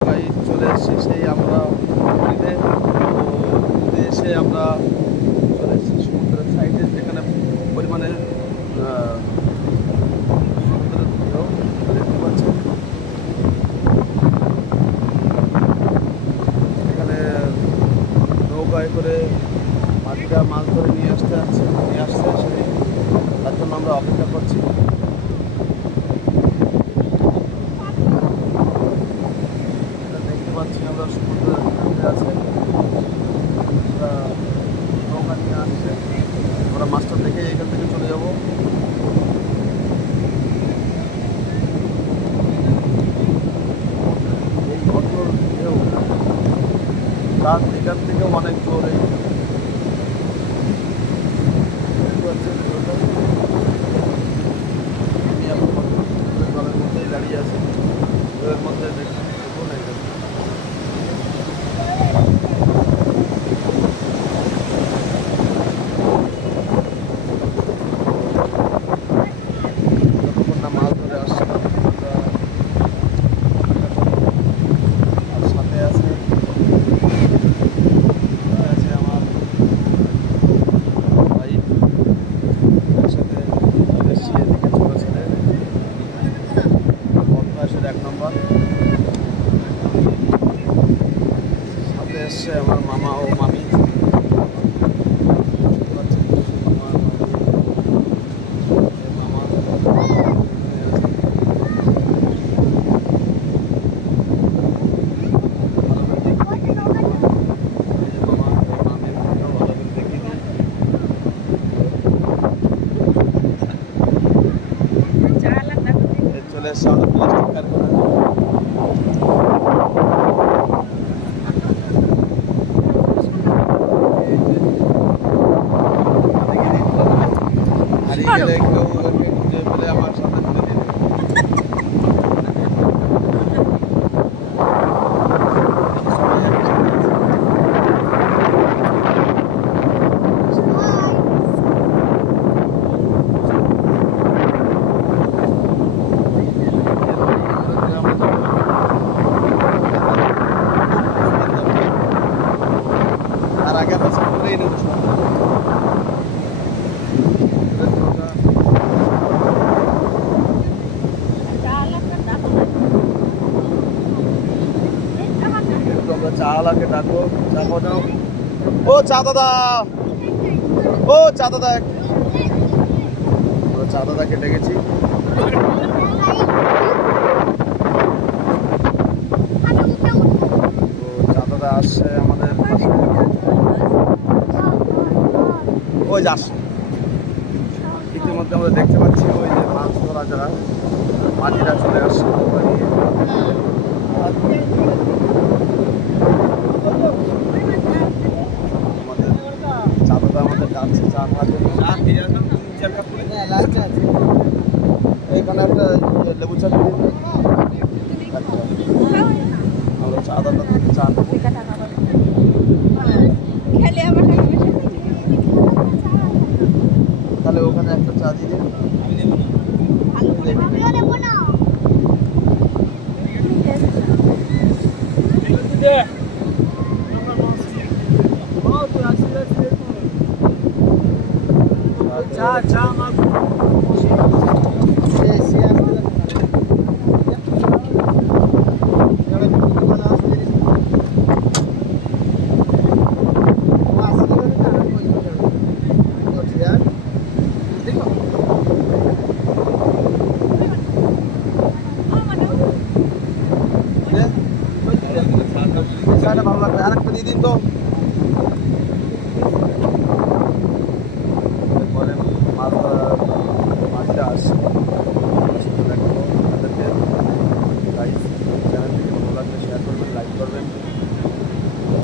চলে এসেছি সেই আমরা পুরীতে। পুরীতে এসে আমরা চলে এসেছি সমুদ্রের সাইডে, যেখানে পরিমাণে সমুদ্রের ঢেউ দেখতে পাচ্ছেন। এখানে নৌকায় করে মাঝিরা মাছ ধরে নিয়ে আসছে সেই তার জন্য আমরা অপেক্ষা করছি। দেখতে পাচ্ছি আমরা সমুদ্রের আছে, নৌকা নিয়ে আসছে। আমরা মাছটা দেখে এখান থেকে চলে যাব। এই কঠোর ঢেউ তার এখান থেকে অনেক জোরে আমি এখন জলের মধ্যেই দাঁড়িয়ে আছি। জলের মধ্যে দেখুন যতক্ষণ না মাছ ধরে আসছে আর সাথে আছে আমার ভাই, একসাথে এসছি এদিকে ছোটো ছেলে বদমাইশের 1 নম্বর। সাথে এসছে আমার মামা ও মামি। চলে এসছে আমাদের প্লাস্টিক কারখানা। হারিয়ে গেলে কেউ খুঁজে পেলে আমার সাথে তুলে দিবে। আর আগে পাশে করেই নেব আমরা চাওয়ালাকে ডাকবো। চা বানাও। ও চা দাদা, ও চা দাদা। আমরা চা দাদাকে ডেকেছি। চা দাদা আসছে আমাদের পাশে। ওই যে আসছে। ইতিমধ্যে আমরা দেখতে পাচ্ছি ওই যে মাছ ধরা যারা মাঝিরা চলে আসছে নৌকা নিয়ে। আমাদের চা দাদা আমাদের যাচ্ছে চা খাওয়ার জন্য। এখানে একটা লেবু চা দিয়ে দিন। আমরা চা দাদা থেকে চা নেবো। তাহলে ওখানে একটা চা দিয়ে দিন। চা চা চাটা ভালো লাগবে, আরেকটা দিয়ে দিন তো।